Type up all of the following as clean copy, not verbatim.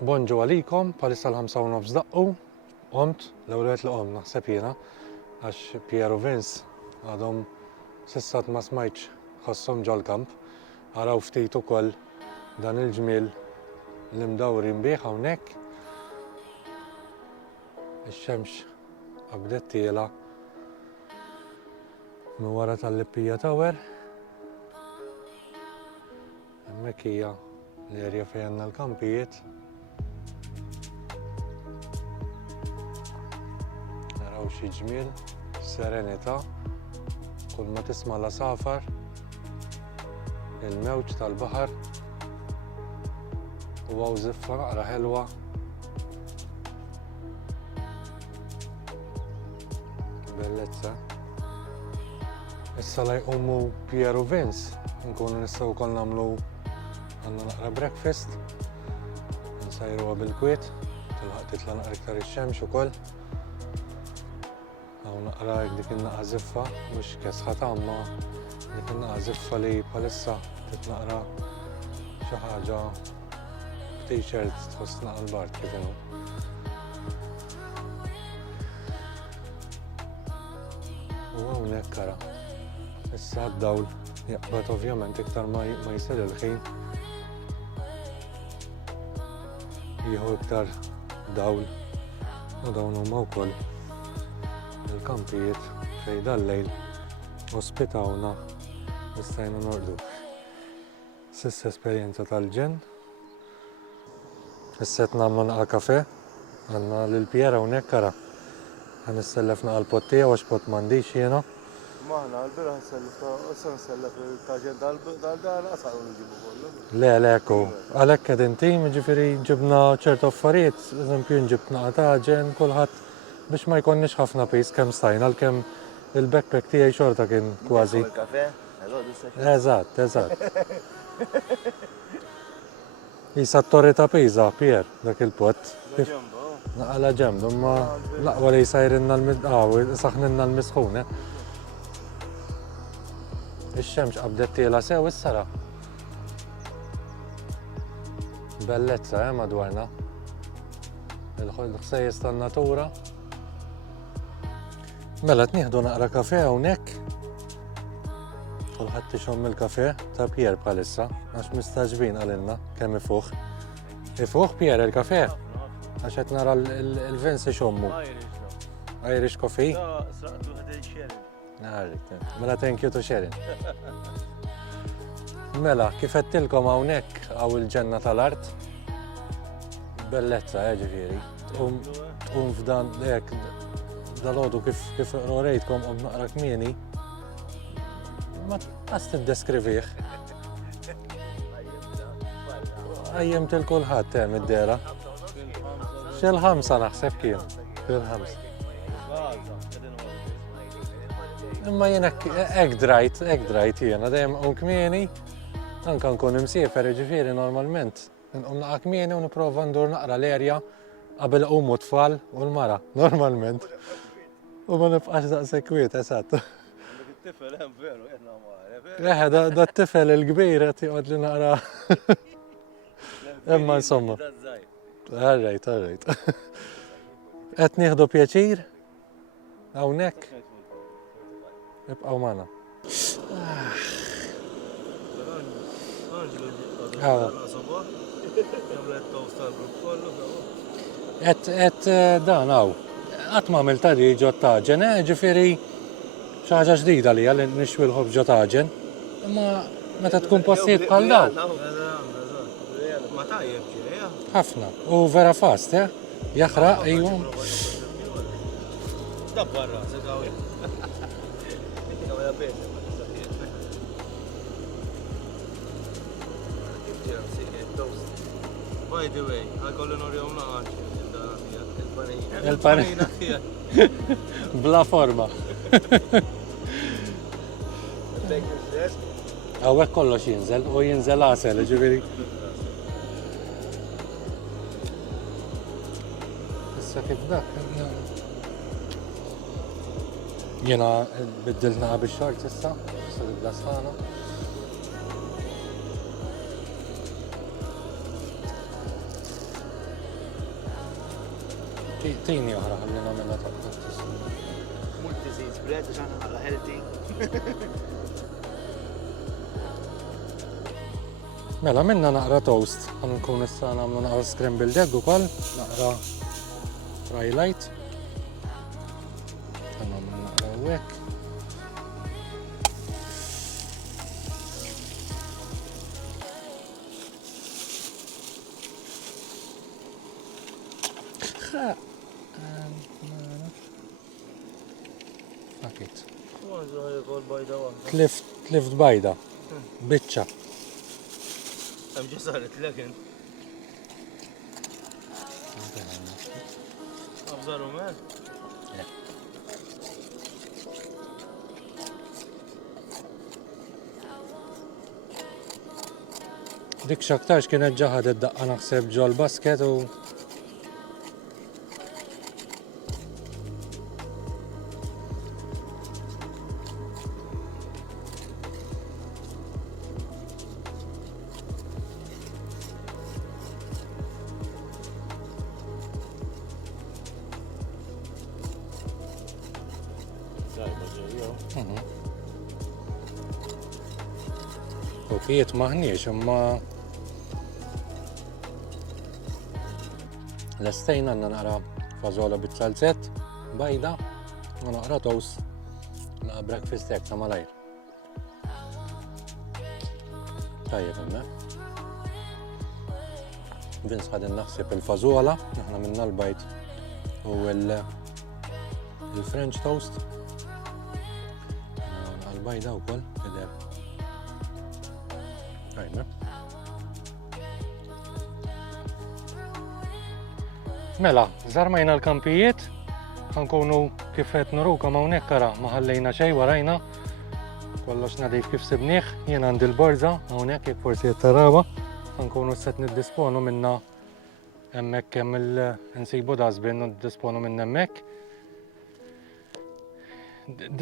Bonġu għalikom, palissa l-5 daqqu, qomt, l-ewlet li qom naħseb jiena, għax Piero Vince għadhom sissat ma smajċ ħossom ġol-kamp, għaraw ftit ukoll dan il-ġmiel li mdawrin bih hawnhekk. Ix-xemx qabdet tiela minn wara tal-Lippija Tower. Hemmhekk hija l-erja fejn għandna l-kampijiet. Naraw xi ġmiel, serenità, kull ma tisma' l-asafar, il-mewġ tal-baħar u għaw ziffa naqra ħelwa. Bellezza. Issa la jqumu Piero Vince, nkunu nistgħu wkoll nagħmlu għandna naqra breakfast. Nsajruha bil-kwiet, tilħaq titla' naqra iktar ix-xemx ukoll. Hawn naqra dik in-naqa' ziffa, mhux kesħa tamma, dik in-naqa' ziffa li bħalissa titnaqra xi ħaġa t-shirt tħoss naqa' l-bart kif inhu. U hawnhekk ara. Issa d-dawl jaqbad ovvjament iktar ma jsir il-ħin. Jieħu iktar dawl u dawn huma wkoll il-kampijiet fejn dal-lejl ospitawna stajna norqdu. S'issa esperjenza tal-ġen. Issa qed nagħmlu naqa' kafè, għandna lil Piera hawnhekk ara. Ħanissellef naqa' l-pottija għax pott m'għandix jiena. Maħna għal-bira nsellef il-taġen dal-dar qasar u nġibu kollu. Le, ekku. Għalhekk qegħdin tim, ġifieri ġibna ċertu affarijiet, eżempju nġib naqa' taġen, kulħadd biex ma jkollniex ħafna pis kemm stajna għalkemm il-backpack tiegħi xorta kien kważi. Eżatt. Isa t-torri ta' Pisa, Pier, dak il-pott. Naqala ġemdu, ma laqwa li jsajrinna saħninna l-misħun. Ix-xemx qabdet tiela sew issara. Bellezza madwarna. Il-ħsejjes tan-natura. Mela tnieħdu naqra kafè hawnhekk. Kulħadd ixomm il-kafè ta' Pier bħalissa għax mistaġbin għalilna kemm ifuħ. Ifuħ Pier il-kafè? Għax qed nara l-Vince ixommu. Irish coffee? Mela thank you to sharing. Mela, kif qedtilkom hawnhekk hawn il-ġenna tal-art. Bellezza, ġifieri. Tqum f'dan hekk dal-għodu kif rorejtkom qom naqra kmieni. Ma tqas tiddeskrivih. Għajjemt il-kulħadd hemm id-dera. X'il-ħamsa naħseb kien. Fil-ħamsa. Imma jena ek drajt jena, dajem kmieni, anka nkun imsiefer ġifieri normalment. Naqa' kmieni u nipprova ndur naqra l-erja qabel qumu tfal u l-mara, normalment. U ma nibqax daqshekk wiet, eżatt. Tifel hemm veru qed nagħmel. Da t-tifel il-kbir qed joqgħod li naqra. Imma insomma. Alright. Qed nieħdu pjaċir hawnhekk. Ibqgħu magħna. Dan hawn. Qatt m'għamilt tagħdi ġo taġen, ġifieri xi ħaġa ġdida li għal nixwi l-ħobb ġo taġen. Imma meta tkun postijiet bħal dawn. Ma tajjeb ġej. Ħafna. U vera fast, jaħraq ejhom. Dabbarra, se dawi. By the way, għakollu norjom naqax il-panina Bla forma. Għawek kollox jinżel, u jinżel għasel, ġiviri. Issa kif dak, jena biddilna bix-xort issa, bidla sħana. Tini oħra ħalli nagħmilha taqqa. Multi-disease bread, ġana għala healthy. Mela, minna naqra toast. Għan nkun issa nagħmlu naqra scrambled egg ukoll, naqra twilight. Għan nagħmlu naqra hekk. Akit. Tlift bajda. Bitċa. Għam ġasaret l-ekin. Għabżaru men? Dik xaktarx kienet ġaħad id-daqqa naħseb ġol basket u kiet maħniex, imma l-estejn għanna naqra fazola bit-salzett, bajda, u naqra toast, naqra breakfast egg ta' malajr. Tajjeb, imma. Vince ħadin naħseb il-fazola, naħna minna l-bajt u il-French toast. Għal-bajda u koll, bider. Għajna. Mela, zarmajna l-kampijiet, ħankunu kifet nuruka mawnek kara maħallejna xej warajna, kollox nadif kif sibniħ, jien għandi l-borza, mawnek jek forsi jittarawa, ħankunu s-set nid-disponu minna emmek kemm il-nsibu dazbin nid-disponu minna emmek.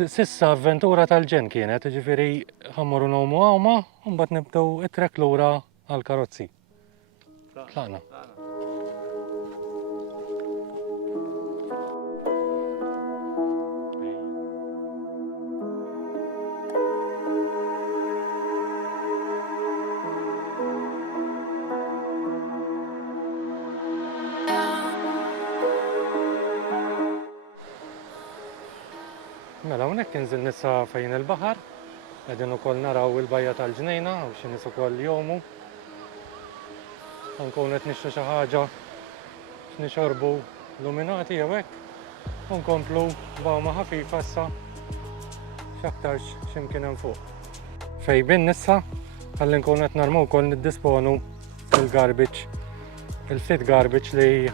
Sissa avventura tal-ġen kienet, ġifiri ħammuru nawmu għawma, un-bat nibdew it-trek l-ura għal-karozzi. Tlaqna. Mela, unek nżil nissa fejn il-bahar, għedin ukoll naraw il-bajja tal-ġnejna, u xinis ukoll jomu. Nkun qed nixtru xi ħaġa x'nixorbu luminati jew hekk, u nkomplu bawma ħafifa issa x'aktarx x'imkien hemm fuq. Fejbin nissa, ħalli nkun qed narmu wkoll niddisponu il-garbage, il-fit garbage li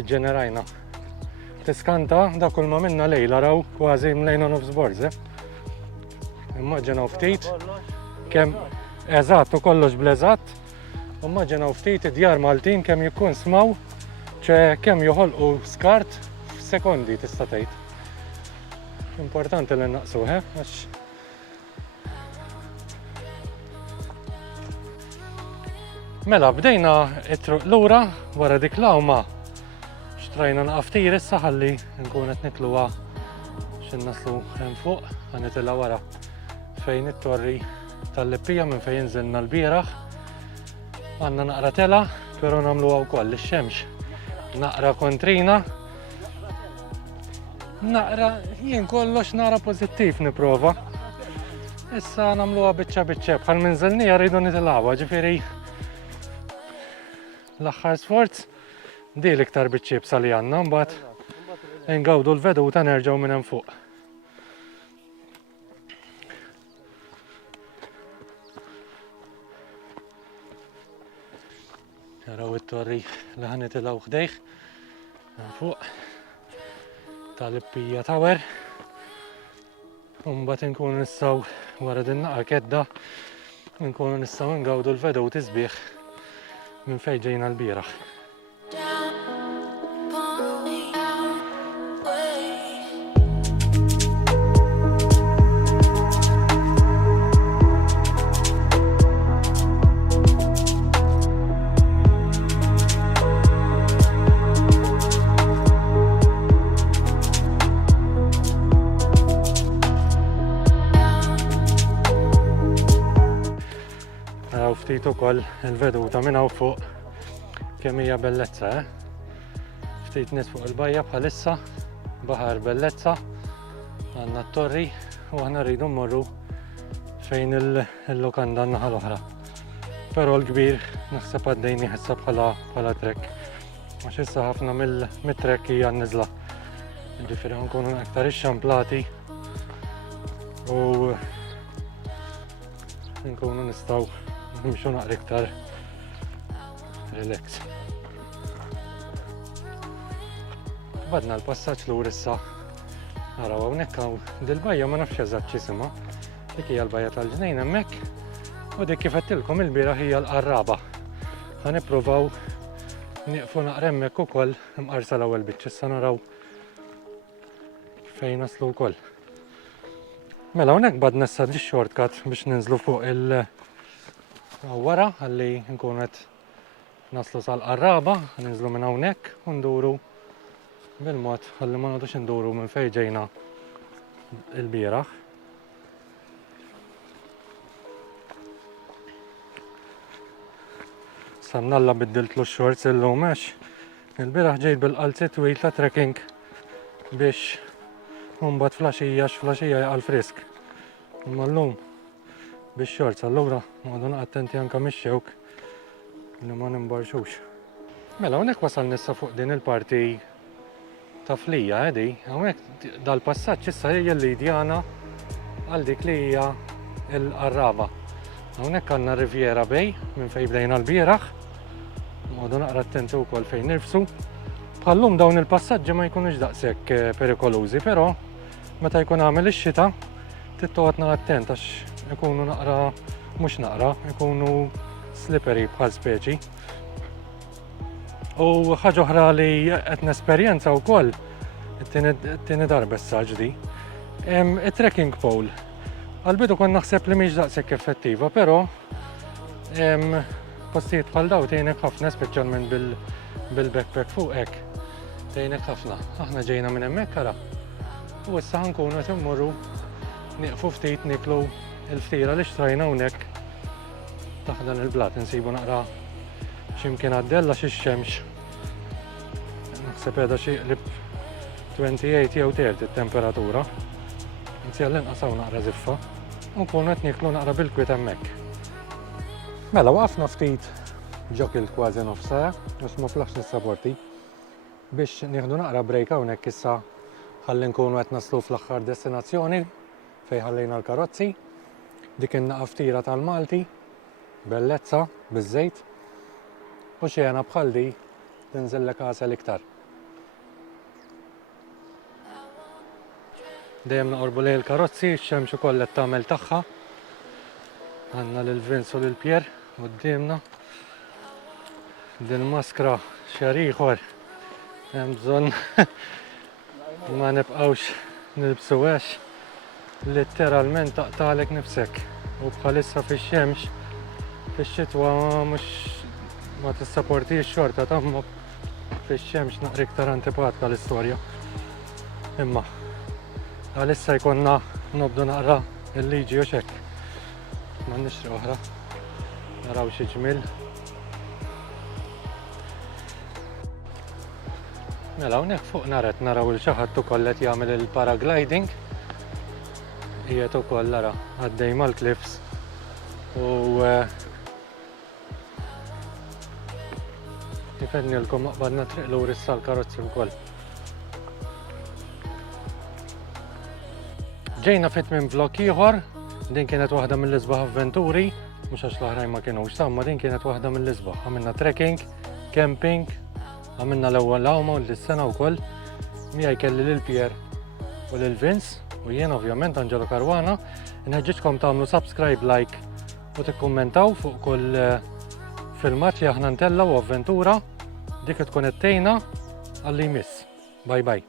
ġenerajna. Tiskanta da kull ma minna lejla raw kważi mlejna nofs borze. Immaġinaw ftit kemm eżatt u kollox bl-eżatt. Immaġinaw ftit id-djar Maltin kemm jkun smaw kemm joħolqu skart f'sekondi tista' tgħid. Importanti li naqsu għax Mela bdejna it-truq lura wara dik l-awma. Trajna naqaftir issa ħalli nkun qed nikluha xin naslu hemm fuq, ħanitilha wara fejn it-torri tal-Lippija minn fejn nżilna l-bieraħ. Għandna naqra tela, però nagħmluha wkoll ix-xemx. Naqra kontrina. Naqra jien kollox nara pożittiv nipprova. Issa nagħmluha biċċa biċċa bħal minn żilnija rridu nitilgħuha, ġifieri l-aħħar sforz di l-iktar biċċibsa li għandna, mbagħad ngawdu l-veduta nerġgħu minn hemm fuq. Naraw it-torri li ħanitilgħu ħdejh hemm fuq tal-Lippija Tower. U mbagħad inkunu nistgħu wara din naqa' kedda nkunu nistgħu ngawdu l-veduti sbieħ minn fejn ġejna l-bieraħ. naraw ftit ukoll il-veduta minn hawn fuq kemm hija bellezza, Ftit nies fuq il-bajja bħalissa, baħar bellezza, għandna t-torri u aħna rridu mmorru fejn il-lokanda n-naħa l-oħra. Però l-kbir naħseb għaddejni ħessa bħala trek. Għax issa ħafna mit-trek hija n-niżla. Ġifieri nkunu aktar ixxamplati u nkunu nistgħu nimxu naqra iktar relax. Badna l-passaġġ lur issa. Araw hawnhekk hawn dil-bajja ma nafx eżatt x'isima. Dik hija l-bajja tal-ġnejn hemmhekk u dik kif qedtilkom il-bieraħ hija l-qarraba. Ħanippruvaw nieqfu naqra hemmhekk ukoll imqarsa l-ewwel biċċa issa naraw fejn naslu wkoll. Mela hawnhekk badna issa shortcut biex ninżlu fuq wara ħalli nkunu qed naslu sal-qarraba, ninżlu minn hawnhekk u nduru bil-mod ħalli ma nagħtux induru minn fejn ġejna l-bieraħ. Sannalla biddiltlu x-shorts illum għax il-bieraħ ġejt bil-qalzi twil ta' trekking biex mbagħad flaxija jaqal frisk. Imma llum bix-shorts allura noqogħdu attenti anke mix-xewk li ma nimbarxux. Mela hawnhekk wasal nissa fuq din il-parti ta' flija di, hawnhekk dal-passaġġ issa hija l-Lidjana għal dik li hija l-qarraba. Hawnhekk għandna Riviera Bay minn fejn bdejna l-bieraħ. Noqogħdu naqra attenti wkoll fejn nirfsu. Bħallum dawn il-passaġġi ma jkunux daqshekk perikolużi, però meta jkun għamel ix-xita tittoqgħod naqra attent għax ikunu naqra mhux naqra, ikunu slippery bħal speċi. U ħaġa oħra li qed nesperjenza wkoll it-tieni darba s-saġ di. It-trekking pole. Għal-bidu kon naħseb li mhix daqshekk effettiva, però postijiet bħal daw tgħinek ħafna speċjalment bil-backpack fuq hekk. Tgħinek ħafna. Aħna ġejna minn hemmhekk ara. U issa nkunu qed immorru nieqfu ftit niklu l-ftiera li xtrajna hawnhekk taħt dan il-blat insibu naqra x'imkien għaddella x'ix-xemx. Naħseb qiegħda xi qrib 28 jew 30 it-temperatura. Insi għall-inqas hawn naqra żiffa u nkunu qed niklu naqra bil-kwiet hemmhekk. Mela waqafna ftit ġokilt kważi nofs sara u ma flaħx nissaporti biex nieħdu naqra break hawnhekk issa ħalli nkunu qed naslu fl-aħħar destinazzjoni fejn ħallejna l-karozzi. Dik in-naqa ftira tal-Malti, bellezza, biż-żejt. U xejna bħal di tinżellek għasel iktar. Dejjem naqorbu lejn il-karozzi, x-xemx ukoll qed tagħmel tagħha. Għandna lil Vince u lil Pier qudiemna. Din maskra xahar ieħor hemm bżonn ma nibqgħux nilbsu għax litteralment taqtalek nifsek. U bħalissa fix-xemx fix-xitwa mhux ma tissapportix xorta tamma fix-xemx naqra iktar antipatika l-istorja. Imma għalissa jkollna nobdu naqra il-liġi u xekk. M'għandniex triq oħra. Naraw xi ġmiel. Mela hawnhekk fuq naret naraw il xi ħadd ukoll qed jagħmel il-paragliding. Qiegħed ukoll ara għaddej mal-cliffs u nifednilkom naqbadna triq lur issa l-karozzi wkoll. Ġejna fit minn vlog ieħor, din kienet waħda mill-isbaħ avventuri, mhux għax l-oħrajn ma kinux samma din kienet waħda mill-isbaħ. Għamilna trekking, camping, għamilna l-ewwel lawma u l-sena wkoll. Miegħi kelli lil Pier u lil Vince u jien ovvjament Angelo Caruana. Inħeġġitkom tagħmlu subscribe, like u tikkummentaw fuq kull filmat li aħna ntella u avventura dik tkun ettejna għall-li jmiss. Bye bye.